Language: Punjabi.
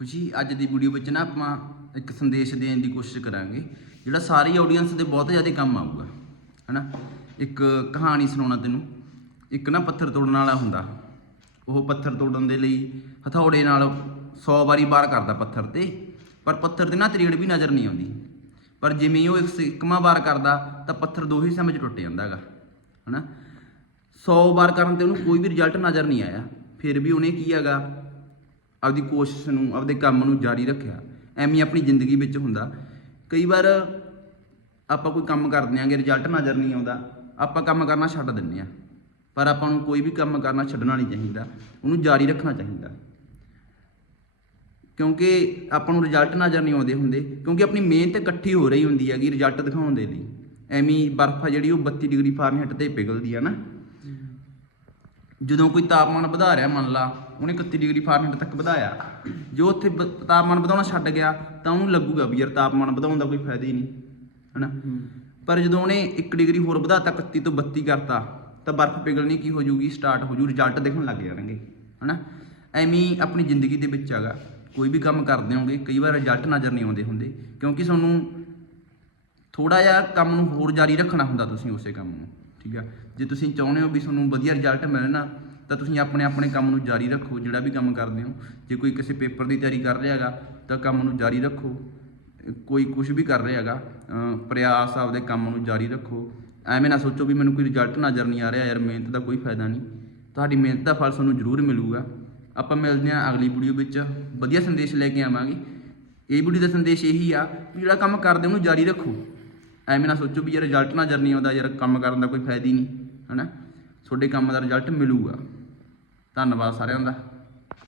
ਖੁਸ਼ੀ ਅੱਜ ਦੀ ਵੀਡੀਓ ਵਿੱਚ ਨਾ ਆਪਾਂ ਇੱਕ ਸੰਦੇਸ਼ ਦੇਣ ਦੀ ਕੋਸ਼ਿਸ਼ ਕਰਾਂਗੇ, ਜਿਹੜਾ ਸਾਰੀ ਆਡੀਅנס ਦੇ ਬਹੁਤ ਜ਼ਿਆਦਾ ਕੰਮ ਆਊਗਾ, ਹਨਾ? ਇੱਕ ਕਹਾਣੀ ਸੁਣਾਉਣਾ ਤੈਨੂੰ, ਇੱਕ ਨਾ ਪੱਥਰ ਤੋੜਨ ਵਾਲਾ ਹੁੰਦਾ। ਉਹ ਪੱਥਰ ਤੋੜਨ ਦੇ ਲਈ ਹਥੌੜੇ ਨਾਲ 100 ਵਾਰੀ ਵਾਰ ਕਰਦਾ ਪੱਥਰ ਤੇ, ਪਰ ਪੱਥਰ ਤੇ ਨਾ ਤਰੀੜ ਵੀ ਨਜ਼ਰ ਨਹੀਂ ਆਉਂਦੀ। ਪਰ ਜਿਵੇਂ ਉਹ ਇੱਕ ਇੱਕਵਾਂ ਵਾਰ ਕਰਦਾ, ਤਾਂ ਪੱਥਰ ਦੋ ਹਿੱਸਿਆਂ ਵਿੱਚ ਟੁੱਟ ਜਾਂਦਾ ਹੈਗਾ ਹਨਾ? 100 ਵਾਰ ਕਰਨ ਤੇ ਉਹਨੂੰ ਕੋਈ ਵੀ ਰਿਜ਼ਲਟ ਨਜ਼ਰ ਨਹੀਂ ਆਇਆ। ਫਿਰ ਵੀ ਉਹਨੇ ਕੀ ਹੈਗਾ? ਆਪਦੀ ਕੋਸ਼ਿਸ਼ ਨੂੰ ਆਪਦੇ ਕੰਮ ਨੂੰ ਜਾਰੀ ਰੱਖਿਆ। ਐਵੇਂ ਆਪਣੀ ਜ਼ਿੰਦਗੀ ਵਿੱਚ ਹੁੰਦਾ। ਕਈ ਵਾਰ ਆਪਾਂ ਕੋਈ ਕੰਮ ਕਰਦੇ ਆਂਗੇ ਰਿਜ਼ਲਟ ਨਜ਼ਰ ਨਹੀਂ ਆਉਂਦਾ। ਆਪਾਂ ਕੰਮ ਕਰਨਾ ਛੱਡ ਦਿੰਦੇ ਆ ਪਰ ਆਪਾਂ ਨੂੰ ਕੋਈ ਵੀ ਕੰਮ ਕਰਨਾ ਛੱਡਣਾ ਨਹੀਂ ਚਾਹੀਦਾ। ਉਹਨੂੰ ਜਾਰੀ ਰੱਖਣਾ ਚਾਹੀਦਾ। ਕਿਉਂਕਿ ਆਪਾਂ ਨੂੰ ਰਿਜ਼ਲਟ ਨਜ਼ਰ ਨਹੀਂ ਆਉਂਦੇ ਹੁੰਦੇ। ਕਿਉਂਕਿ ਆਪਣੀ ਮਿਹਨਤ ਇਕੱਠੀ ਹੋ ਰਹੀ ਹੁੰਦੀ ਹੈਗੀ ਰਿਜ਼ਲਟ ਦਿਖਾਉਣ ਦੇ ਲਈ। ਐਵੇਂ ਬਰਫ਼ ਆ ਜਿਹੜੀ ਉਹ 32 ਡਿਗਰੀ ਫਾਰਨਹੀਟ ਤੇ ਪਿਘਲਦੀ ਆ ਨਾ। ਜਦੋਂ ਕੋਈ ਤਾਪਮਾਨ ਵਧਾ ਰਿਹਾ ਮੰਨ ਲਾ ਉਹਨੇ 31 ਡਿਗਰੀ ਫਾਰਨਹੀਟ ਤੱਕ ਵਧਾਇਆ। ਜੋ ਉੱਥੇ ਬ- ਤਾਪਮਾਨ ਵਧਾਉਣਾ ਛੱਡ ਗਿਆ ਤਾਂ ਉਹਨੂੰ ਲੱਗੂਗਾ ਵੀ ਯਾਰ ਤਾਪਮਾਨ ਵਧਾਉਣ ਦਾ ਕੋਈ ਫਾਇਦਾ ਹੀ ਨਹੀਂ ਹਨਾ? ਪਰ ਜਦੋਂ ਉਹਨੇ 1 ਡਿਗਰੀ ਹੋਰ ਵਧਾਤਾ 31 ਤੋਂ 32 ਕਰਤਾ ਤਾਂ ਬਰਫ਼ ਪਿਘਲਣੀ ਕੀ ਹੋ ਜੂਗੀ ਸਟਾਰਟ ਹੋ ਜੂ ਰਿਜ਼ਲਟ ਦਿਖਣ ਲੱਗ ਜਾਣਗੇ ਹਨਾ? ਐਵੇਂ ਹੀ ਆਪਣੀ ਜ਼ਿੰਦਗੀ ਦੇ ਵਿੱਚ ਹੈਗਾ। ਕੋਈ ਵੀ ਕੰਮ ਕਰਦੇ ਹੋਗੇ ਕਈ ਵਾਰ ਰਿਜ਼ਲਟ ਨਜ਼ਰ ਨਹੀਂ ਆਉਂਦੇ ਹੁੰਦੇ ਕਿਉਂਕਿ ਤੁਹਾਨੂੰ ਥੋੜਾ ਜਿਹਾ ਕੰਮ ਨੂੰ ਹੋਰ ਜਾਰੀ ਰੱਖਣਾ ਹੁੰਦਾ ਤੁਸੀਂ ਉਸੇ ਕੰਮ ਨੂੰ ਠੀਕ ਆ? ਜੇ ਤੁਸੀਂ ਚਾਹੁੰਦੇ ਹੋ ਵੀ ਤੁਹਾਨੂੰ ਵਧੀਆ ਰਿਜ਼ਲਟ ਮਿਲਣਾ ਤਾਂ ਤੁਸੀਂ ਆਪਣੇ ਆਪਣੇ ਕੰਮ ਨੂੰ ਜਾਰੀ ਰੱਖੋ, ਜਿਹੜਾ ਵੀ ਕੰਮ ਕਰਦੇ ਹੋ। ਜੇ ਕੋਈ ਕਿਸੇ ਪੇਪਰ ਦੀ ਤਿਆਰੀ ਕਰ ਰਿਹਾ ਹੈਗਾ, ਤਾਂ ਕੰਮ ਨੂੰ ਜਾਰੀ ਰੱਖੋ। ਕੋਈ ਕੁਝ ਵੀ ਕਰ ਰਿਹਾ ਹੈਗਾ ਪ੍ਰਯਾਸ ਆਪਦੇ ਕੰਮ ਨੂੰ ਜਾਰੀ ਰੱਖੋ। ਐਵੇਂ ਨਾ ਸੋਚੋ ਵੀ ਮੈਨੂੰ ਕੋਈ ਰਿਜ਼ਲਟ ਨਜ਼ਰ ਨਹੀਂ ਆ ਰਿਹਾ, ਯਾਰ ਮਿਹਨਤ ਦਾ ਕੋਈ ਫਾਇਦਾ ਨਹੀਂ। ਤੁਹਾਡੀ ਮਿਹਨਤ ਦਾ ਫਲ ਤੁਹਾਨੂੰ ਜ਼ਰੂਰ ਮਿਲੂਗਾ। ਆਪਾਂ ਮਿਲਦੇ ਹਾਂ ਅਗਲੀ ਵੀਡੀਓ ਵਿੱਚ। ਵਧੀਆ ਸੰਦੇਸ਼ ਲੈ ਕੇ ਆਵਾਂਗੇ। ਇਹ ਵੀਡੀਓ ਦਾ ਸੰਦੇਸ਼ ਇਹੀ ਆ ਵੀ ਜਿਹੜਾ ਕੰਮ ਕਰਦੇ ਉਹਨੂੰ ਜਾਰੀ ਰੱਖੋ। ਐਵੇਂ ਨਾ ਸੋਚੋ ਵੀ ਯਾਰ ਰਿਜ਼ਲਟ ਨਜ਼ਰ ਨਹੀਂ ਆਉਂਦਾ, ਯਾਰ ਕੰਮ ਕਰਨ ਦਾ ਕੋਈ ਫਾਇਦਾ ਹੀ ਨਹੀਂ, ਹਨਾ? ਤੁਹਾਡੇ ਕੰਮ ਦਾ ਰਿਜ਼ਲਟ ਮਿਲੂਗਾ। ਧੰਨਵਾਦ ਸਾਰਿਆਂ ਦਾ।